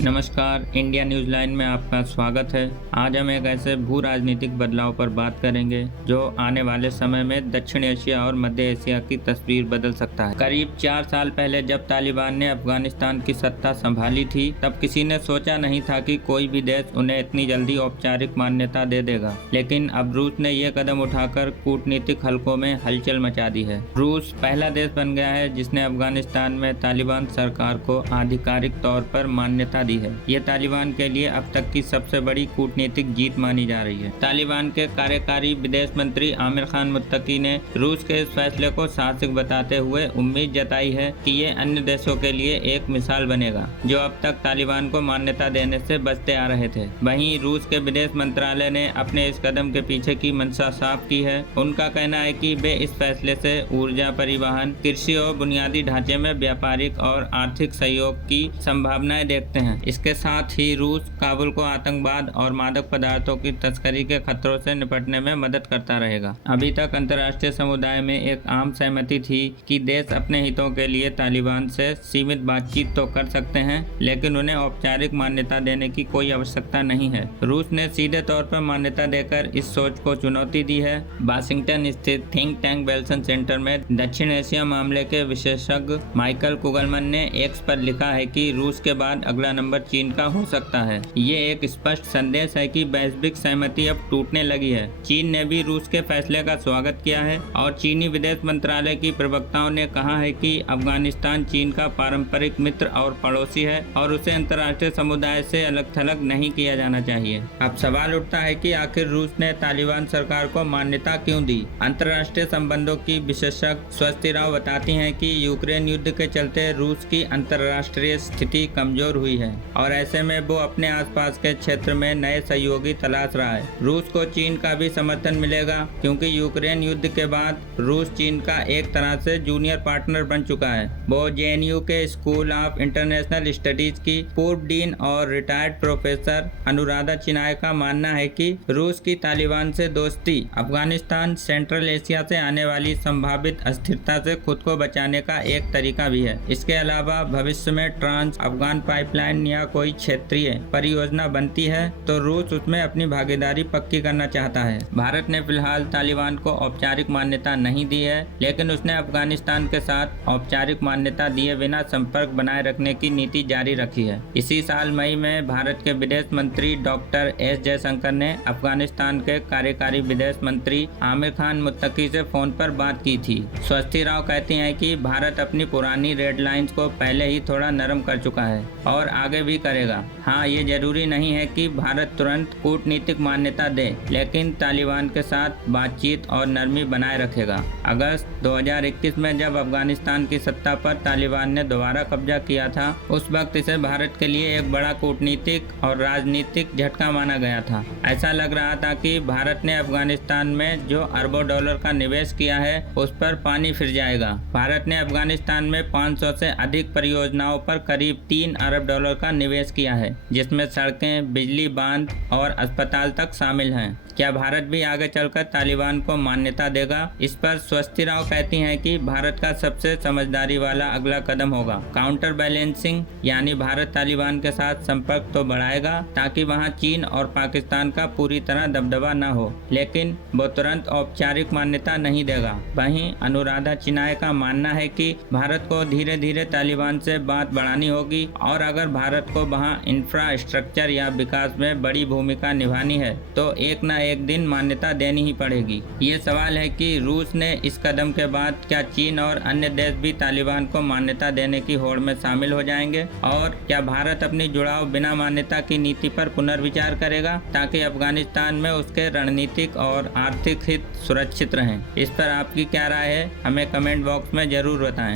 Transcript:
नमस्कार, India news line में आपका स्वागत है। आज हम एक ऐसे भू राजनीतिक बदलाव पर बात करेंगे जो आने वाले समय में दक्षिण एशिया और मध्य एशिया की तस्वीर बदल सकता है। करीब 4 साल पहले जब तालिबान ने अफगानिस्तान की सत्ता संभाली थी, तब किसी ने सोचा नहीं था कि कोई भी देश उन्हें इतनी जल्दी औपचारिक मान्यता दे देगा। लेकिन अब रूस ने ये कदम उठाकर कूटनीतिक हलकों में हलचल मचा दी है। रूस पहला देश बन गया है जिसने अफगानिस्तान में तालिबान सरकार को आधिकारिक तौर पर मान्यता दी है। ये तालिबान के लिए अब तक की सबसे बड़ी कूटनीतिक जीत मानी जा रही है। तालिबान के कार्यकारी विदेश मंत्री आमिर खान मुत्तकी ने रूस के इस फैसले को साहसिक बताते हुए उम्मीद जताई है कि ये अन्य देशों के लिए एक मिसाल बनेगा जो अब तक तालिबान को मान्यता देने से बचते आ रहे थे। वहीं रूस के विदेश मंत्रालय ने अपने इस कदम के पीछे की मंशा साफ की है। उनका कहना है कि वे इस फैसले से ऊर्जा, परिवहन, कृषि और बुनियादी ढांचे में व्यापारिक और आर्थिक सहयोग की संभावनाएं देखते हैं। इसके साथ ही रूस काबुल को आतंकवाद और मादक पदार्थों की तस्करी के खतरों से निपटने में मदद करता रहेगा। अभी तक अंतर्राष्ट्रीय समुदाय में एक आम सहमति थी कि देश अपने हितों के लिए तालिबान से सीमित बातचीत तो कर सकते हैं, लेकिन उन्हें औपचारिक मान्यता देने की कोई आवश्यकता नहीं है। रूस ने सीधे तौर पर मान्यता देकर इस सोच को चुनौती दी है। वाशिंगटन स्थित थिंक टैंक वेल्सन सेंटर में दक्षिण एशिया मामले के विशेषज्ञ माइकल कुगलमन ने एक्स पर लिखा है कि रूस के बाद अगला नंबर चीन का हो सकता है। ये एक स्पष्ट संदेश है कि वैश्विक सहमति अब टूटने लगी है। चीन ने भी रूस के फैसले का स्वागत किया है और चीनी विदेश मंत्रालय की प्रवक्ताओं ने कहा है कि अफगानिस्तान चीन का पारंपरिक मित्र और पड़ोसी है और उसे अंतर्राष्ट्रीय समुदाय से अलग थलग नहीं किया जाना चाहिए। अब सवाल उठता है कि आखिर रूस ने तालिबान सरकार को मान्यता क्यों दी। अंतर्राष्ट्रीय संबंधों की विशेषज्ञ स्वस्ति राव बताती हैं कि यूक्रेन युद्ध के चलते रूस की अंतर्राष्ट्रीय स्थिति कमजोर हुई है और ऐसे में वो अपने आसपास के क्षेत्र में नए सहयोगी तलाश रहा है। रूस को चीन का भी समर्थन मिलेगा क्योंकि यूक्रेन युद्ध के बाद रूस चीन का एक तरह से जूनियर पार्टनर बन चुका है। वो जेएनयू के स्कूल ऑफ इंटरनेशनल स्टडीज की पूर्व डीन और रिटायर्ड प्रोफेसर अनुराधा चिनाय का मानना है कि रूस की तालिबान से दोस्ती अफगानिस्तान, सेंट्रल एशिया से आने वाली संभावित अस्थिरता से खुद को बचाने का एक तरीका भी है। इसके अलावा भविष्य में ट्रांस अफगान पाइपलाइन या कोई क्षेत्रीय परियोजना बनती है तो रूस उसमें अपनी भागीदारी पक्की करना चाहता है। भारत ने फिलहाल तालिबान को औपचारिक मान्यता नहीं दी है, लेकिन उसने अफगानिस्तान के साथ औपचारिक मान्यता दिए बिना संपर्क बनाए रखने की नीति जारी रखी है। इसी साल मई में भारत के विदेश मंत्री डॉक्टर एस जयशंकर ने अफगानिस्तान के कार्यकारी विदेश मंत्री आमिर खान मुत्तकी से फोन पर बात की थी। स्वस्ति राव कहती हैं कि भारत अपनी पुरानी रेड लाइंस को पहले ही थोड़ा नरम कर चुका है और आगे भी करेगा। हाँ, ये जरूरी नहीं है कि भारत तुरंत कूटनीतिक मान्यता दे, लेकिन तालिबान के साथ बातचीत और नरमी बनाए रखेगा। अगस्त 2021 में जब अफगानिस्तान की सत्ता पर तालिबान ने दोबारा कब्जा किया था, उस वक्त इसे भारत के लिए एक बड़ा कूटनीतिक और राजनीतिक झटका माना गया था। ऐसा लग रहा था कि भारत ने अफगानिस्तान में जो अरबों डॉलर का निवेश किया है उस पर पानी फिर जाएगा। भारत ने अफगानिस्तान में 500 से अधिक परियोजनाओं पर करीब 3 अरब डॉलर का निवेश किया है, जिसमें सड़कें, बिजली, बांध और अस्पताल तक शामिल हैं। क्या भारत भी आगे चलकर तालिबान को मान्यता देगा? इस पर स्वस्ति राव कहती हैं कि भारत का सबसे समझदारी वाला अगला कदम होगा काउंटर बैलेंसिंग, यानी भारत तालिबान के साथ संपर्क तो बढ़ाएगा ताकि वहां चीन और पाकिस्तान का पूरी तरह दबदबा न हो, लेकिन वो तुरंत औपचारिक मान्यता नहीं देगा। वहीं अनुराधा चिनाय का मानना है कि भारत को धीरे धीरे तालिबान से बात बढ़ानी होगी और अगर भारत को वहां इंफ्रास्ट्रक्चर या विकास में बड़ी भूमिका निभानी है तो एक न एक दिन मान्यता देनी ही पड़ेगी। ये सवाल है कि रूस ने इस कदम के बाद क्या चीन और अन्य देश भी तालिबान को मान्यता देने की होड़ में शामिल हो जाएंगे, और क्या भारत अपनी जुड़ाव बिना मान्यता की नीति पर पुनर्विचार करेगा ताकि अफगानिस्तान में उसके रणनीतिक और आर्थिक हित सुरक्षित रहें। इस पर आपकी क्या राय है? हमें कमेंट बॉक्स में जरूर बताएं।